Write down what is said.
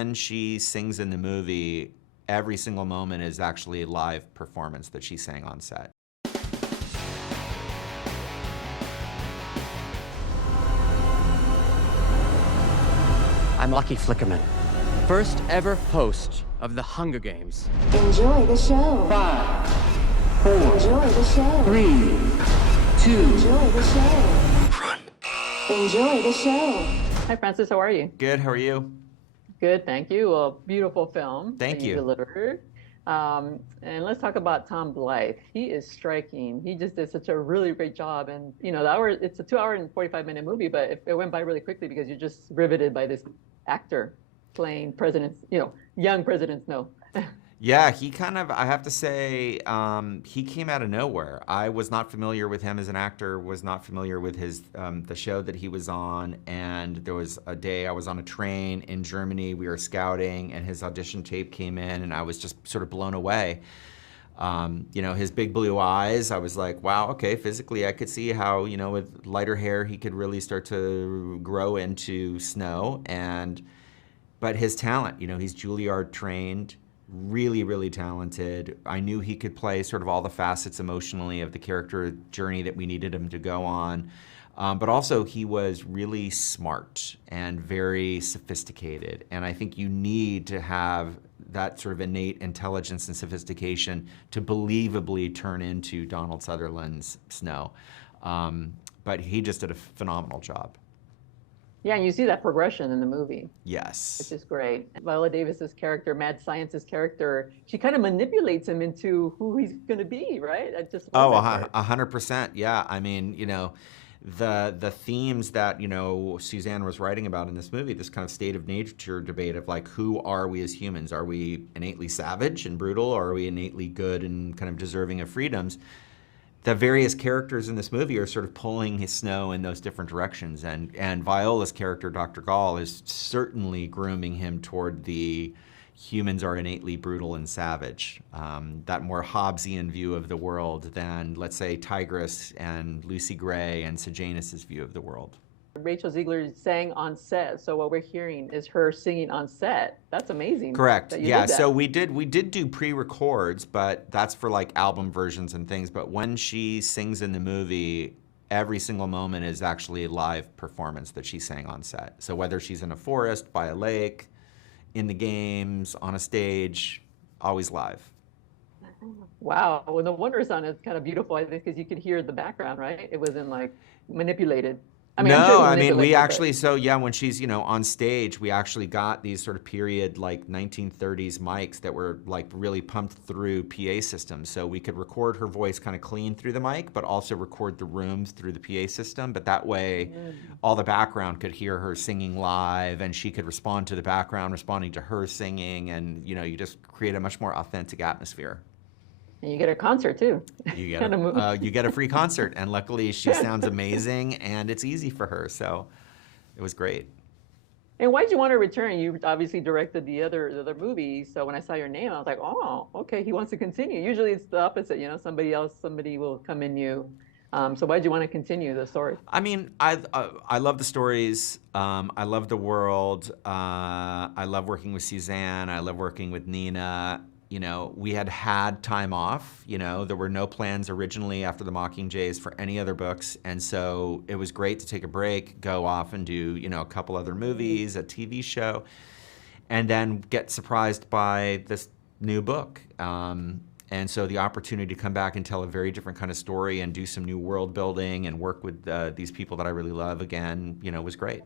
when she sings in the movie, every single moment is actually a live performance that she sang on set. I'm Lucky Flickerman, first ever host of the Hunger Games. Enjoy the show. 5, 4, Enjoy the show. 3, 2. Enjoy the show. Run. Enjoy the show. Hi, Francis. How are you? Good, how are you? Good, thank you. A beautiful film. Thank that you. Delivered. And let's talk about Tom Blythe. He is striking. He just did such a really great job. And you know, it's a 2-hour and 45-minute movie, but it went by really quickly because you're just riveted by this actor playing President, young President Snow. Yeah, he kind of, I have to say, he came out of nowhere. I was not familiar with him as an actor, was not familiar with his the show that he was on, and there was a day I was on a train in Germany, we were scouting, and his audition tape came in, and I was just sort of blown away. His big blue eyes, I was like, wow, okay, physically I could see how, with lighter hair, he could really start to grow into Snow, but his talent, he's Juilliard trained, really, really talented. I knew he could play sort of all the facets emotionally of the character journey that we needed him to go on. But also he was really smart and very sophisticated. And I think you need to have that sort of innate intelligence and sophistication to believably turn into Donald Sutherland's Snow. But he just did a phenomenal job. Yeah, and you see that progression in the movie. Yes. Which is great. Viola Davis's character, Mad Science's character, she kind of manipulates him into who he's going to be, right? I just love that part. 100%. Yeah. I mean, the themes that, Suzanne was writing about in this movie, this kind of state of nature debate of like, who are we as humans? Are we innately savage and brutal, or are we innately good and kind of deserving of freedoms? The various characters in this movie are sort of pulling his Snow in those different directions. And Viola's character, Dr. Gall, is certainly grooming him toward the humans are innately brutal and savage, that more Hobbesian view of the world than, let's say, Tigress and Lucy Gray and Sejanus's view of the world. Rachel Zegler sang on set, so what we're hearing is her singing on set. That's amazing. Correct. Yeah. So we did do pre-records, but that's for like album versions and things. But when she sings in the movie, every single moment is actually a live performance that she sang on set. So whether she's in a forest, by a lake, in the games, on a stage, always live. Wow. Well, no wonder it's on. It's kind of beautiful, I think, because you could hear the background, right? It wasn't like manipulated. We actually, so yeah, when she's, on stage, we actually got these sort of period, like 1930s mics that were like really pumped through PA systems. So we could record her voice kind of clean through the mic, but also record the rooms through the PA system. But that way, all the background could hear her singing live, and she could respond to the background, responding to her singing. And, you just create a much more authentic atmosphere. And you get a concert too. You get a free concert, and luckily she sounds amazing, and it's easy for her, so it was great. And why did you want to return? You obviously directed the other movies, so when I saw your name, I was like, oh, okay, he wants to continue. Usually it's the opposite, somebody will come in you. So why did you want to continue the story? I mean, I love the stories. I love the world. I love working with Suzanne. I love working with Nina. We had time off, there were no plans originally after the Mockingjays for any other books. And so it was great to take a break, go off and do, a couple other movies, a TV show, and then get surprised by this new book. And so the opportunity to come back and tell a very different kind of story and do some new world building and work with these people that I really love again, was great.